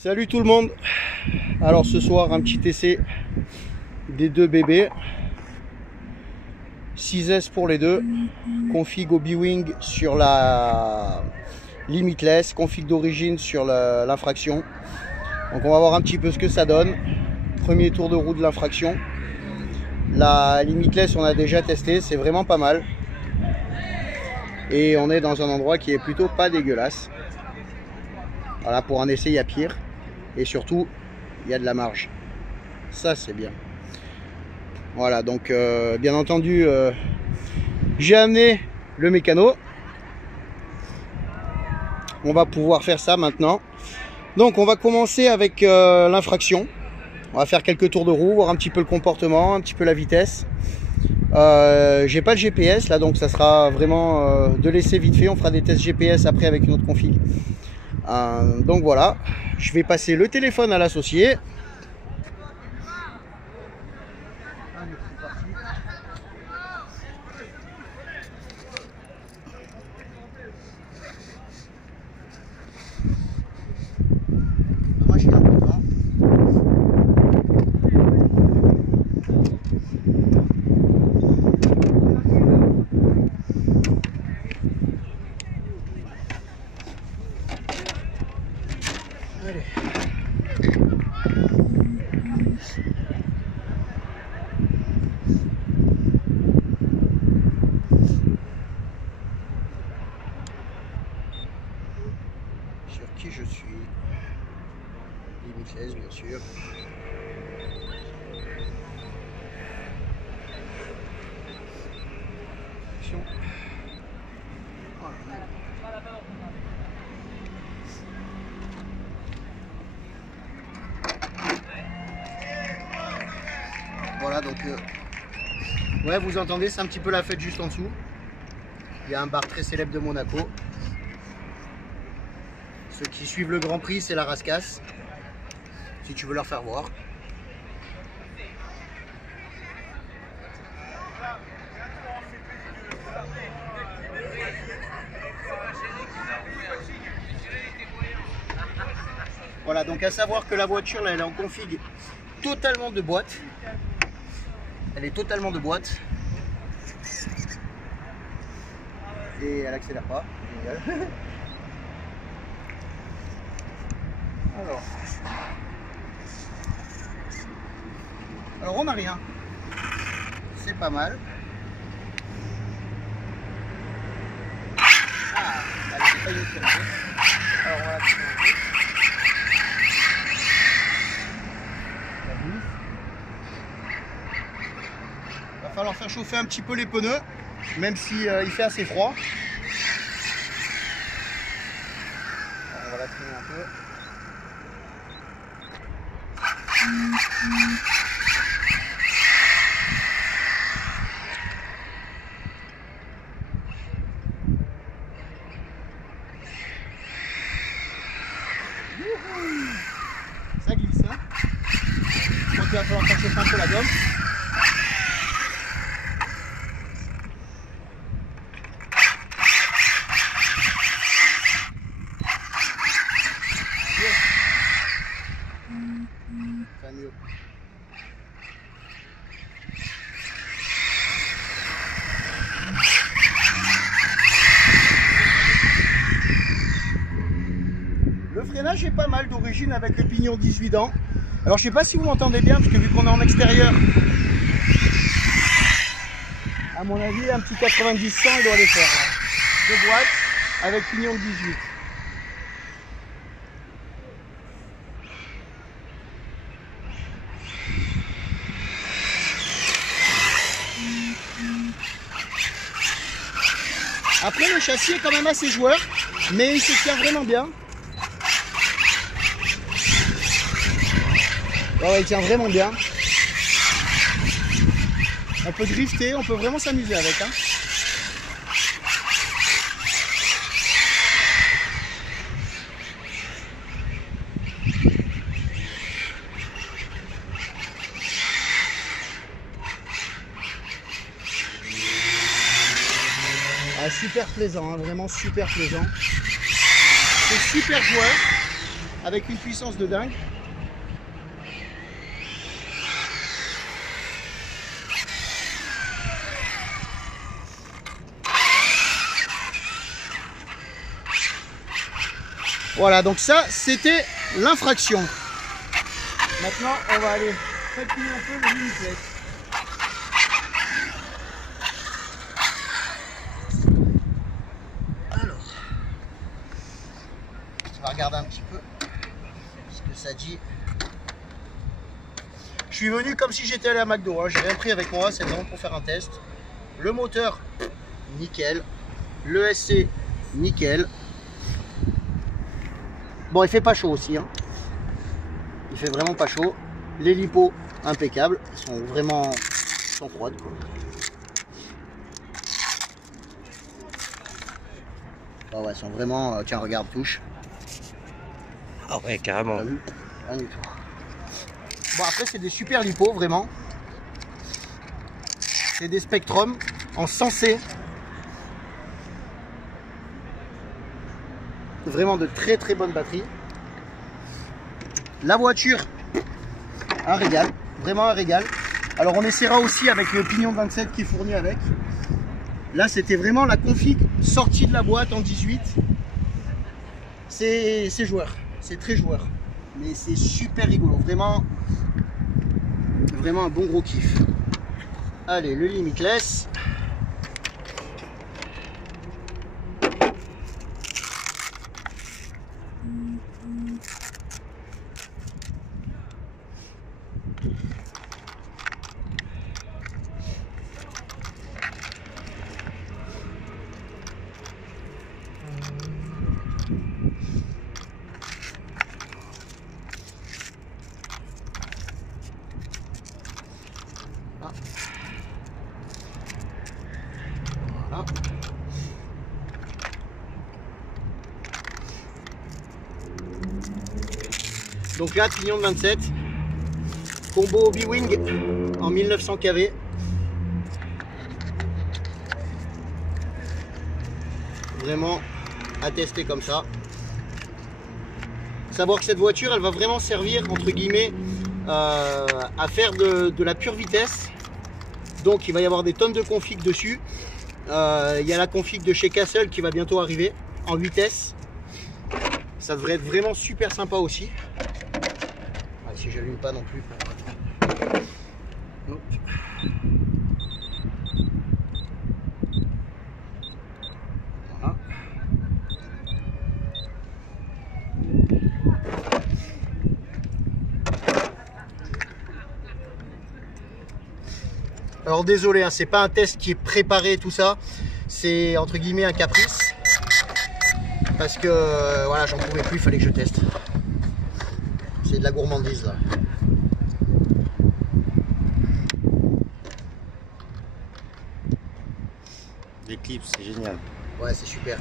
Salut tout le monde. Alors ce soir un petit essai des deux bébés, 6S pour les deux, config au B-Wing sur la limitless, config d'origine sur l'infraction. Donc on va voir un petit peu ce que ça donne. Premier tour de roue de l'infraction. La limitless on a déjà testé, c'est vraiment pas mal. Et on est dans un endroit qui est plutôt pas dégueulasse. Voilà, pour un essai il y a pire. Et surtout, il y a de la marge. Ça, c'est bien. Voilà, donc bien entendu, j'ai amené le mécano. On va pouvoir faire ça maintenant. Donc, on va commencer avec l'infraction. On va faire quelques tours de roue, voir un petit peu le comportement, un petit peu la vitesse. J'ai pas le GPS là, donc ça sera vraiment de l'essai vite fait. On fera des tests GPS après avec une autre config. Donc voilà, je vais passer le téléphone à l'associé. Moi j'ai un peu de vent. Allez. Sur qui je suis? Limitless bien sûr. Action. Voilà donc ouais, vous entendez, c'est un petit peu la fête juste en dessous. Il y a un bar très célèbre de Monaco. Ceux qui suivent le Grand Prix, c'est la Rascasse. Si tu veux leur faire voir. Voilà, donc à savoir que la voiture là, elle est en config totalement de boîte. Elle est totalement de boîte. Et elle accélère pas. Alors on n'a rien. C'est pas mal. Ah, elle n'est pas une série. Alors voilà. Il va falloir faire chauffer un petit peu les pneus, même si il fait assez froid. Alors, on va la traîner un peu. Ça glisse, hein. Je crois qu'il va falloir faire chauffer un peu la gomme. Ça mieux. Le freinage est pas mal d'origine avec le pignon 18 dents. Alors je sais pas si vous m'entendez bien parce que vu qu'on est en extérieur, à mon avis un petit 90-100 il doit les faire là. De boîte avec pignon de 18. Après le châssis est quand même assez joueur, mais il se tient vraiment bien. Ouais, il tient vraiment bien. On peut drifter, on peut vraiment s'amuser avec. Hein. Ah, super plaisant, hein, vraiment super plaisant. C'est super joueur. avec une puissance de dingue. Voilà, donc ça, c'était l'infraction. Maintenant, on va aller fatiguer un peu le mini-plate. Alors, on va regarder un petit peu ce que ça dit. Je suis venu comme si j'étais allé à McDo, hein. J'ai rien pris avec moi, c'est vraiment pour faire un test. Le moteur, nickel. Le SC, nickel. Bon, il fait pas chaud aussi, hein. Il fait vraiment pas chaud. Les lipos, impeccables. Elles sont vraiment froides, quoi. Ah ouais, elles sont vraiment... tiens, regarde, touche. Ah ouais, carrément. Rien du tout. Bon, après, c'est des super lipos, vraiment. C'est des Spectrum en sensé. Vraiment de très très bonnes batteries. La voiture, un régal, vraiment un régal. Alors on essaiera aussi avec le pignon 27 qui est fourni avec. Là c'était vraiment la config sortie de la boîte en 18. C'est joueur, c'est très joueur. Mais c'est super rigolo, vraiment un bon gros kiff. Allez, le limitless. Voilà. Donc là, pignon de 27, combo B-Wing en 1900 kV. Vraiment à tester comme ça. Savoir que cette voiture, elle va vraiment servir, entre guillemets, à faire de la pure vitesse. Donc il va y avoir des tonnes de config dessus. Il y a la config de chez Castle qui va bientôt arriver en vitesse. Ça devrait être vraiment super sympa aussi. Ah, si j'allume pas non plus. Hop. Voilà. Alors désolé, hein, c'est pas un test qui est préparé tout ça. C'est entre guillemets un caprice. Parce que voilà, j'en pouvais plus, il fallait que je teste. C'est de la gourmandise là. L'éclipse, c'est génial. Ouais, c'est super.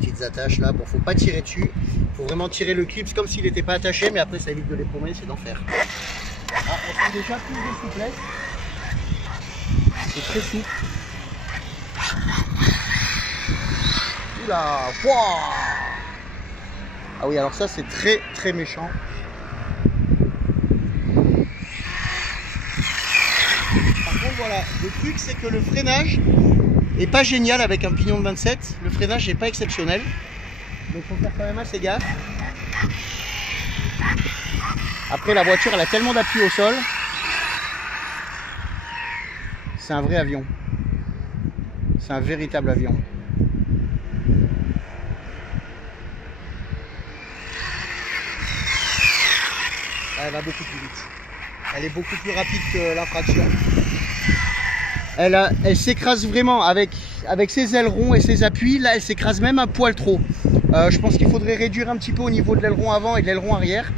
Les petites attaches là, bon, faut pas tirer dessus. Faut vraiment tirer le clip comme s'il n'était pas attaché, mais après ça évite de les paumer, c'est d'enfer. Ah, on prend déjà plus de souplesse. C'est très souple. Oula, wow. Ah oui, alors ça c'est très très méchant. Par contre voilà, le truc c'est que le freinage est pas génial avec un pignon de 27. Le freinage n'est pas exceptionnel. Donc il faut faire quand même assez gaffe. Après la voiture elle a tellement d'appui au sol. C'est un vrai avion. C'est un véritable avion. Elle va beaucoup plus vite. Elle est beaucoup plus rapide que l'infraction. Elle s'écrase vraiment avec ses ailerons et ses appuis. Là, elle s'écrase même un poil trop. Je pense qu'il faudrait réduire un petit peu au niveau de l'aileron avant et de l'aileron arrière.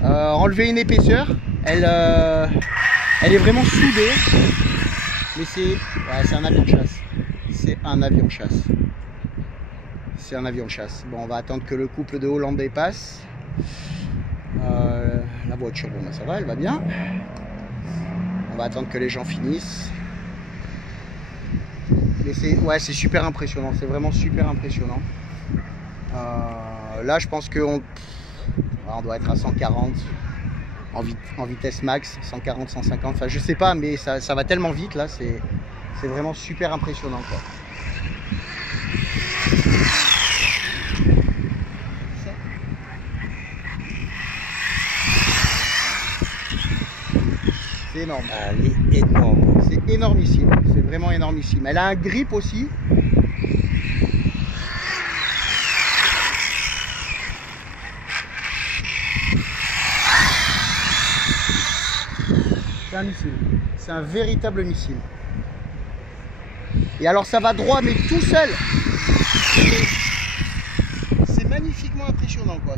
Enlever une épaisseur. Elle est vraiment soudée. Mais c'est un avion de chasse. C'est un avion de chasse. C'est un avion de chasse. Bon, on va attendre que le couple de Hollandais passe. La voiture, bon, ça va, elle va bien. On va attendre que les gens finissent. Mais c'est super impressionnant. C'est vraiment super impressionnant. Là, je pense que on doit être à 140 en vitesse max, 140, 150, enfin je sais pas, mais ça va tellement vite là, c'est vraiment super impressionnant quoi. C'est énorme. Elle est énorme. C'est énormissime, c'est vraiment énormissime. Elle a un grip aussi. C'est un missile, c'est un véritable missile. Et alors ça va droit mais tout seul. C'est magnifiquement impressionnant quoi.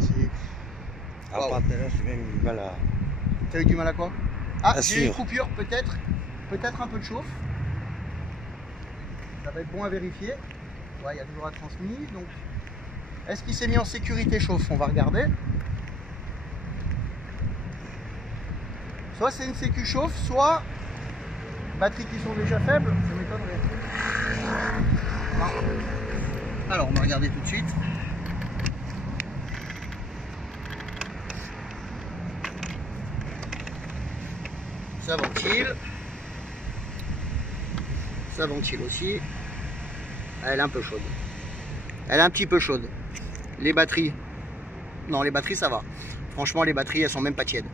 À part tout à l'heure, j'ai même eu du mal à... T'as eu du mal à quoi? Ah, j'ai une sûr. coupure peut-être un peu de chauffe. Ça va être bon à vérifier. Ouais, il y a toujours la transmise. Donc, est-ce qu'il s'est mis en sécurité chauffe? On va regarder. Soit c'est une sécu chauffe, soit batteries qui sont déjà faibles. Ça m'étonnerait. Alors, on va regarder tout de suite. Ça ventile. Ça ventile aussi. Elle est un peu chaude. Elle est un petit peu chaude. Les batteries. Non, les batteries ça va. Franchement, les batteries elles sont même pas tièdes.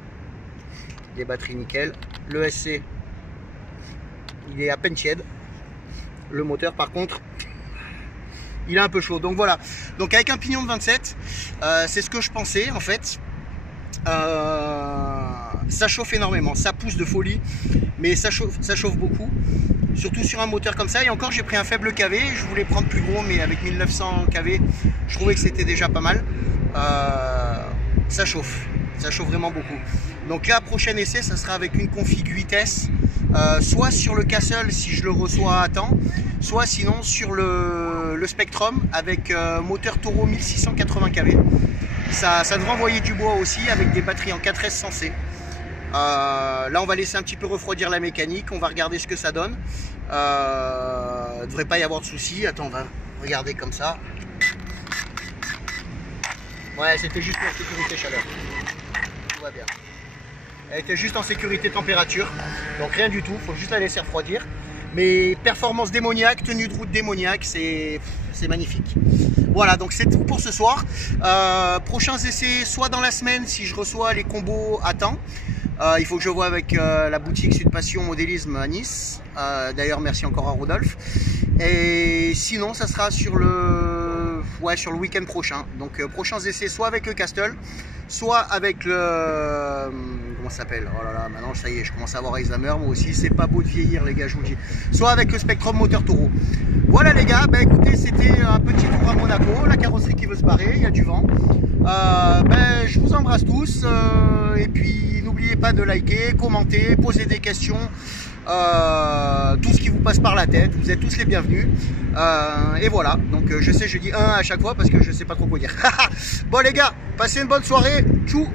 Les batteries nickel. Le SC, il est à peine tiède. Le moteur par contre, il est un peu chaud. Donc voilà. Donc avec un pignon de 27, c'est ce que je pensais en fait. Ça chauffe énormément, ça pousse de folie, mais ça chauffe beaucoup, surtout sur un moteur comme ça. Et encore, j'ai pris un faible kV, je voulais prendre plus gros, mais avec 1900 kV, je trouvais que c'était déjà pas mal. Ça chauffe vraiment beaucoup. Donc là, prochain essai, ça sera avec une config 8S, soit sur le Castle si je le reçois à temps, soit sinon sur le Spectrum avec moteur Toro 1680 kV. Ça devrait envoyer du bois aussi avec des batteries en 4S sensées. Là on va laisser un petit peu refroidir la mécanique, on va regarder ce que ça donne. Il ne devrait pas y avoir de soucis. Attends, on va regarder comme ça. Ouais, c'était juste pour sécurité chaleur. Tout va bien. Elle était juste en sécurité température, donc rien du tout, il faut juste la laisser refroidir. Mais performance démoniaque, tenue de route démoniaque, c'est magnifique. Voilà, donc c'est tout pour ce soir. Prochains essais, soit dans la semaine si je reçois les combos à temps. Il faut que je vois avec la boutique Sud Passion Modélisme à Nice. D'ailleurs, merci encore à Rodolphe. Et sinon, ça sera sur le week-end prochain. Donc, prochains essais, soit avec le Castle, soit avec le... Comment ça s'appelle? Oh là là, maintenant, ça y est, je commence à avoir Alzheimer. Moi aussi, c'est pas beau de vieillir, les gars, je vous le dis. Soit avec le Spectrum moteur Toro. Voilà, les gars, écoutez, c'était un petit tour à Monaco. La carrosserie qui veut se barrer, il y a du vent. Je vous embrasse tous. Et puis, n'oubliez pas de liker, commenter, poser des questions. Tout ce qui vous passe par la tête, vous êtes tous les bienvenus. Et voilà, donc je sais, je dis un à chaque fois parce que je sais pas trop quoi dire. Bon les gars, passez une bonne soirée, tchou.